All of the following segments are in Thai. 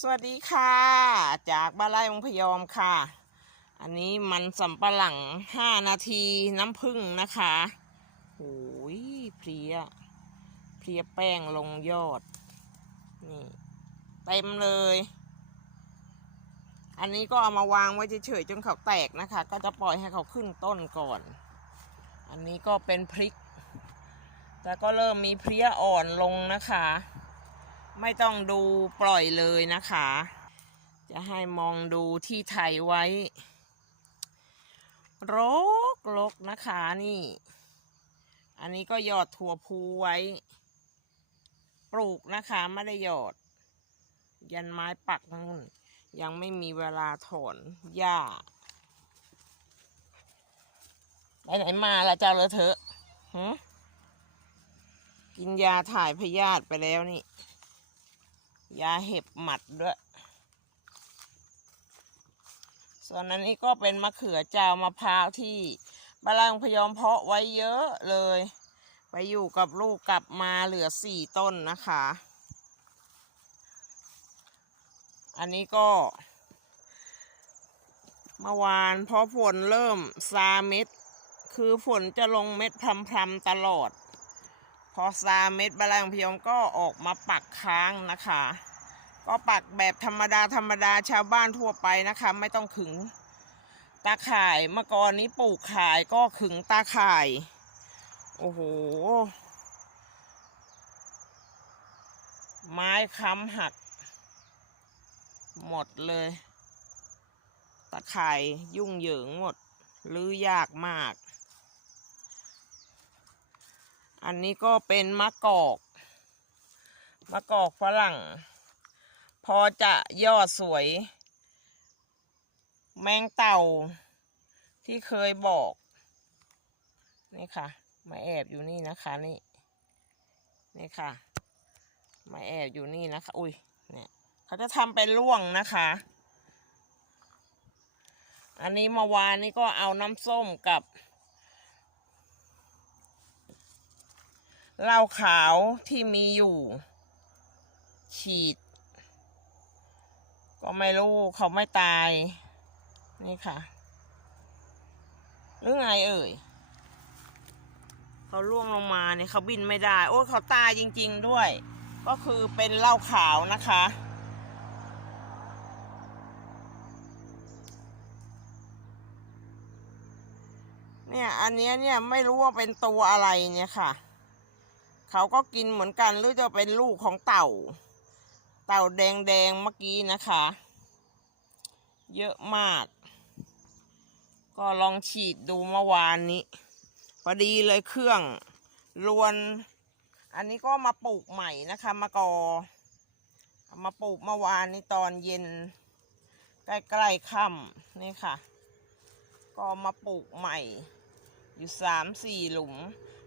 สวัสดีค่ะ จากบ้านไร่องพยอมค่ะ อันนี้มันสำปะหลังห้านาทีน้ำผึ้งนะคะโอ้ยเพลียเพลียแป้งลงยอด นี่เต็มเลย อันนี้ก็เอามาวางไว้เฉยๆจนเขาแตกนะคะ ก็จะปล่อยให้เขาขึ้นต้นก่อน อันนี้ก็เป็นพริก แต่ก็เริ่มมีเพลี้ยอ่อนลงนะคะ ไม่ต้องดูปล่อยเลยนะคะ จะให้มองดูที่ไทยไว้ รกรกนะคะนี่ อันนี้ก็หยอดถั่วพูไว้ ปลูกนะคะไม่ได้หยอด ยันไม้ปักนู่นยังไม่มีเวลาถอนหญ้าไปไหนมาละเจ้าเลอะเทอะกินยาถ่ายพยาธิไปแล้วนี่ ยาเห็บหมัดด้วย ส่วนอันนี้ก็เป็นมะเขือเจ้ามะพร้าวที่บาลังพยอมเพาะไว้เยอะเลย ไปอยู่กับลูกกลับมาเหลือสี่ต้นนะคะ อันนี้ก็เมื่อวานพอฝนเริ่มซาเม็ด คือฝนจะลงเม็ดพรำๆตลอด พอซาเม็ดบาลังพยอมก็ออกมาปักค้างนะคะ ก็ปักแบบธรรมดาธรรมดาชาวบ้านทั่วไปนะคะ ไม่ต้องขึงตาข่ายเมื่อก่อนนี้ปลูกขายก็ขึงตาข่าย โอ้โห ไม้ค้ำหัก หมดเลย ตะข่ายยุ่งเหยิงหมดลือยากมาก อันนี้ก็เป็นมะกอกมะกอกฝรั่ง พอจะยอดสวย แมงเต่าที่เคยบอก นี่ค่ะ มาแอบอยู่นี่นะคะนี่นี่ค่ะ มาแอบอยู่นี่นะคะ อุ้ยเนี่ยเขาจะทำเป็นร่วงนะคะ อันนี้มาวานนี้ก็เอาน้ำส้มกับ เหล้าขาวที่มีอยู่ ฉีด ก็ไม่รู้เขาไม่ตาย นี่ค่ะ หรือไงเอ่ย เขาล่วงลงมาเนี่ยเขาบินไม่ได้ โอ้เขาตายจริง ๆด้วย ก็คือเป็นเหล้าขาวนะคะเนี่ย อันนี้เนี่ย ไม่รู้ว่าเป็นตัวอะไรเนี่ยค่ะ เขาก็กินเหมือนกันหรือจะเป็นลูกของเต่า เต่าแดงๆเมื่อกี้นะคะ เยอะมาก ก็ลองฉีดดูเมื่อวานนี้ พอดีเลยเครื่องรวน อันนี้ก็มาปลูกใหม่นะคะมากอเอมาปลูกเมื่อวานนี้ตอนเย็น ใกล้ๆค่ำนี่ค่ะ ก็มาปลูกใหม่ อยู่สามสี่หลุม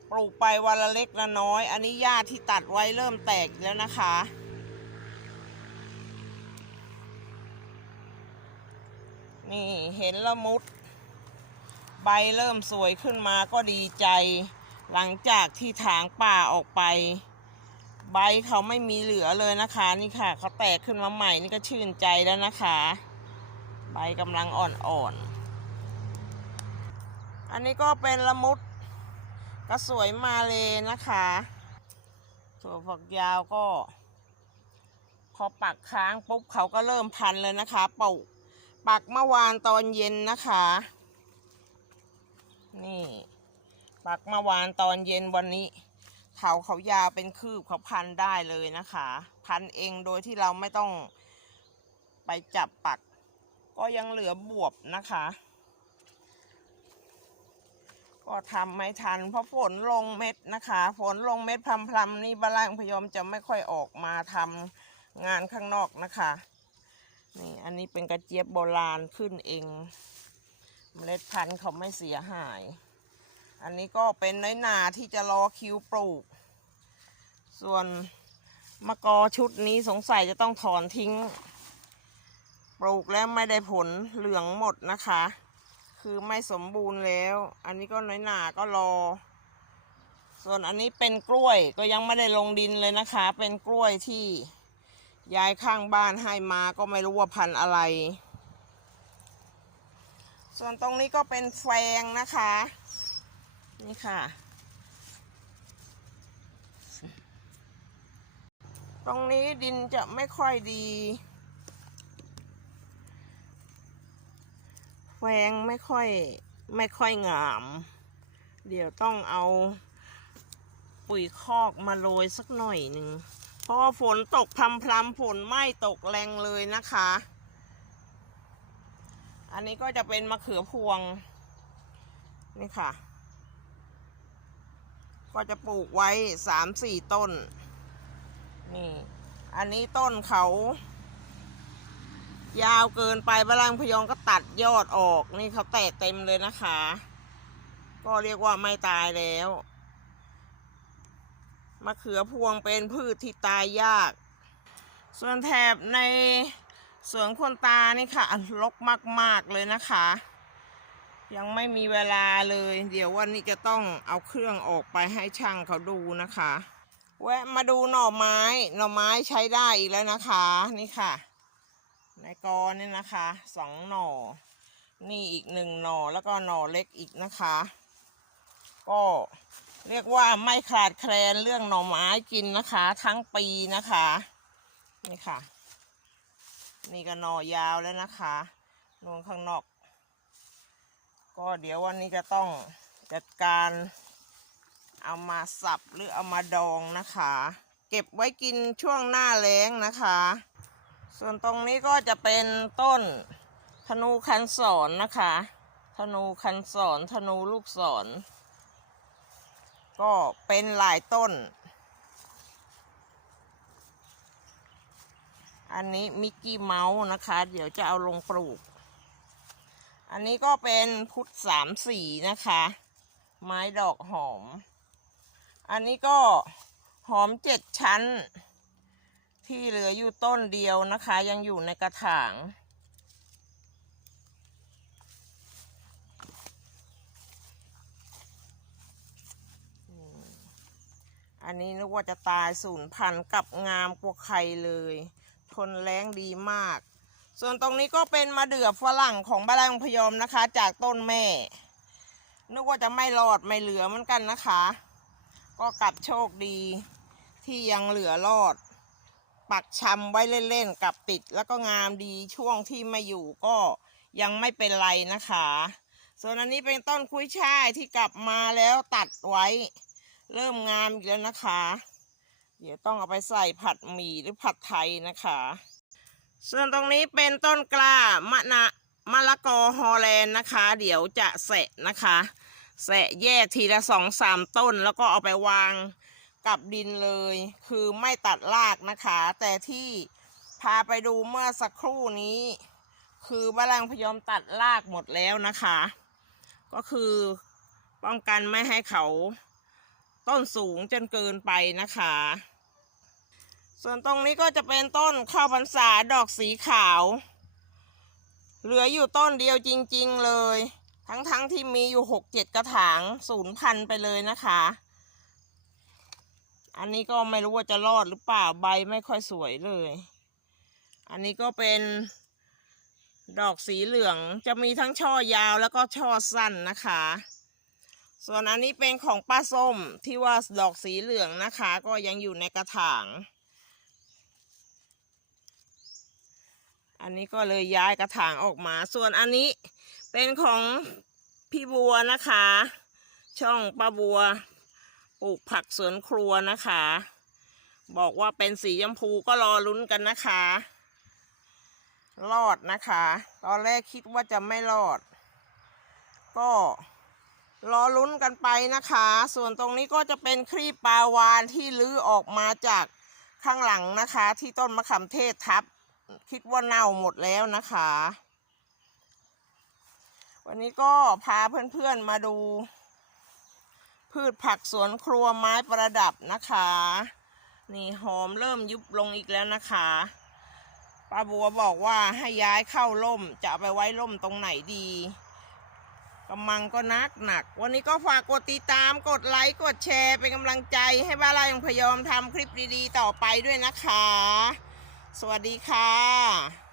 ปลูกไปวันละเล็กละน้อย อันนี้หญ้าที่ตัดไว้เริ่มแตกแล้วนะคะ นี่เห็นละมุด ใบเริ่มสวยขึ้นมาก็ดีใจ หลังจากที่ถางป่าออกไป ใบเขาไม่มีเหลือเลยนะคะ นี่ค่ะ เขาแตกขึ้นมาใหม่นี่ก็ชื่นใจแล้วนะคะ ใบกำลังอ่อนๆอันนี้ก็เป็นละมุด ก็สวยมาเลยนะคะถั่วฝักยาวก็พอปักค้างปุ๊บเขาก็เริ่มพันเลยนะคะปลูกปักเมื่อวานตอนเย็นนะคะ นี่ ปักเมื่อวานตอนเย็นวันนี้เขาเขายาวเป็นคืบเขาพันได้เลยนะคะ พันเองโดยที่เราไม่ต้องไปจับปัก ก็ยังเหลือบวบนะคะ ก็ทำไม่ทัน เพราะฝนลงเม็ดนะคะ ฝนลงเม็ดพรำๆนี่บ้านล่างพยอมจะไม่ค่อยออกมาทำงานข้างนอกนะคะ นี่อันนี้เป็นกระเจี๊ยบโบราณขึ้นเอง เมล็ดพันธุ์เขาไม่เสียหาย อันนี้ก็เป็นน้อยนาที่จะรอคิวปลูก ส่วนมะกอชุดนี้สงสัยจะต้องถอนทิ้ง ปลูกแล้วไม่ได้ผลเหลืองหมดนะคะ คือไม่สมบูรณ์แล้ว อันนี้ก็น้อยหนาก็รอ ส่วนอันนี้เป็นกล้วยก็ยังไม่ได้ลงดินเลยนะคะ เป็นกล้วยที่ยายข้างบ้านให้มาก็ไม่รู้ว่าพันอะไร ส่วนตรงนี้ก็เป็นแฟงนะคะ นี่ค่ะ ตรงนี้ดินจะไม่ค่อยดี แฟงไม่ค่อยไม่ค่อยงาม เดี๋ยวต้องเอาปุ๋ยคอกมาโรยสักหน่อยหนึ่งเพราะฝนตกพรำพรำๆฝนไม่ตกแรงเลยนะคะ อันนี้ก็จะเป็นมะเขือพวง นี่ค่ะ ก็จะปลูกไว้สามสี่ต้น นี่ อันนี้ต้นเขา ยาวเกินไปบาลังพยองก็ตัดยอดออก นี่เขาแตกเต็มเลยนะคะ ก็เรียกว่าไม่ตายแล้วมะเขือพวงเป็นพืชที่ตายยาก ส่วนแถบในสวนคนตานี่ค่ะรกมาก ๆ เลยนะคะ ยังไม่มีเวลาเลย เดี๋ยววันนี้จะต้องเอาเครื่องออกไปให้ช่างเขาดูนะคะ แวะมาดูหน่อไม้ หน่อไม้ใช้ได้อีกแล้วนะคะ นี่ค่ะ ในกอนี่นะคะสองหน่อ นี่อีกหนึ่งหน่อแล้วก็หน่อเล็กอีกนะคะ ก็เรียกว่าไม่ขาดแคลนเรื่องหน่อไม้กินนะคะ ทั้งปีนะคะ นี่ค่ะ นี่ก็หน่อยาวแล้วนะคะนูนข้างนอก ก็เดี๋ยววันนี้จะต้องจัดการเอามาสับหรือเอามาดองนะคะ เก็บไว้กินช่วงหน้าแล้งนะคะ ส่วนตรงนี้ก็จะเป็นต้นธนูคันศรนนะคะ ธนูคันศรธนูลูกศร ก็เป็นหลายต้น อันนี้มิกกี้เมาส์นะคะ เดี๋ยวจะเอาลงปลูก อันนี้ก็เป็นพุทธสามสีนะคะ ไม้ดอกหอม อันนี้ก็หอมเจ็ดชั้น ที่เหลืออยู่ต้นเดียวนะคะ ยังอยู่ในกระถาง อันนี้นึกว่าจะตายสูญพันธุ์กับงามกว่าใครเลย ทนแรงดีมาก ส่วนตรงนี้ก็เป็นมะเดื่อฝรั่งของบ้านลังพยอมนะคะ จากต้นแม่ นึกว่าจะไม่รอดไม่เหลือเหมือนกันนะคะ ก็กลับโชคดีที่ยังเหลือรอด ปักชำไว้เล่นๆกับติดแล้วก็งามดีช่วงที่ไม่อยู่ก็ยังไม่เป็นไรนะคะ ส่วนอันนี้เป็นต้นคุยช่ายที่กลับมาแล้วตัดไว้ เริ่มงามอีกแล้วนะคะ เดี๋ยวต้องเอาไปใส่ผัดหมี่หรือผัดไทยนะคะ ส่วนตรงนี้เป็นต้นกล้ามะนะมะละกอฮอลแลนด์นะคะ เดี๋ยวจะแสะนะคะ แสะแยกทีละสองสามต้นแล้วก็เอาไปวาง กับดินเลย คือไม่ตัดรากนะคะ แต่ที่พาไปดูเมื่อสักครู่นี้ คือบาลังพยอมตัดรากหมดแล้วนะคะ ก็คือป้องกันไม่ให้เขาต้นสูงจนเกินไปนะคะ ส่วนตรงนี้ก็จะเป็นต้นข้าวพรรษาดอกสีขาว เหลืออยู่ต้นเดียวจริง ๆเลย ทั้งๆทที่มีอยู่หกเจ็ดกระถางศูนย์พันไปเลยนะคะ อันนี้ก็ไม่รู้ว่าจะรอดหรือเปล่าใบไม่ค่อยสวยเลย อันนี้ก็เป็นดอกสีเหลืองจะมีทั้งช่อยาวแล้วก็ช่อสั้นนะคะ ส่วนอันนี้เป็นของป้าส้มที่ว่าดอกสีเหลืองนะคะ ก็ยังอยู่ในกระถาง อันนี้ก็เลยย้ายกระถางออกมา ส่วนอันนี้เป็นของพี่บัวนะคะ ช่องป้าบัว ปลูกผักสวนครัวนะคะ บอกว่าเป็นสีชมพูก็รอลุ้นกันนะคะ รอดนะคะ ตอนแรกคิดว่าจะไม่รอด ก็รอลุ้นกันไปนะคะ ส่วนตรงนี้ก็จะเป็นครีบปลาวานที่ลื้อออกมาจากข้างหลังนะคะ ที่ต้นมะขามเทศทับ คิดว่าเน่าหมดแล้วนะคะ วันนี้ก็พาเพื่อนๆมาดู พืชผักสวนครัวไม้ประดับนะคะ นี่หอมเริ่มยุบลงอีกแล้วนะคะป้าบัวบอกว่าให้ย้ายเข้าร่มจะไปไว้ร่มตรงไหนดีกำมังก็นักหนัก วันนี้ก็ฝากกดติดตามกดไลค์กดแชร์เป็นกำลังใจให้บ้านเรายังพยอมทำคลิปดีๆ ต่อไปด้วยนะคะ สวัสดีค่ะ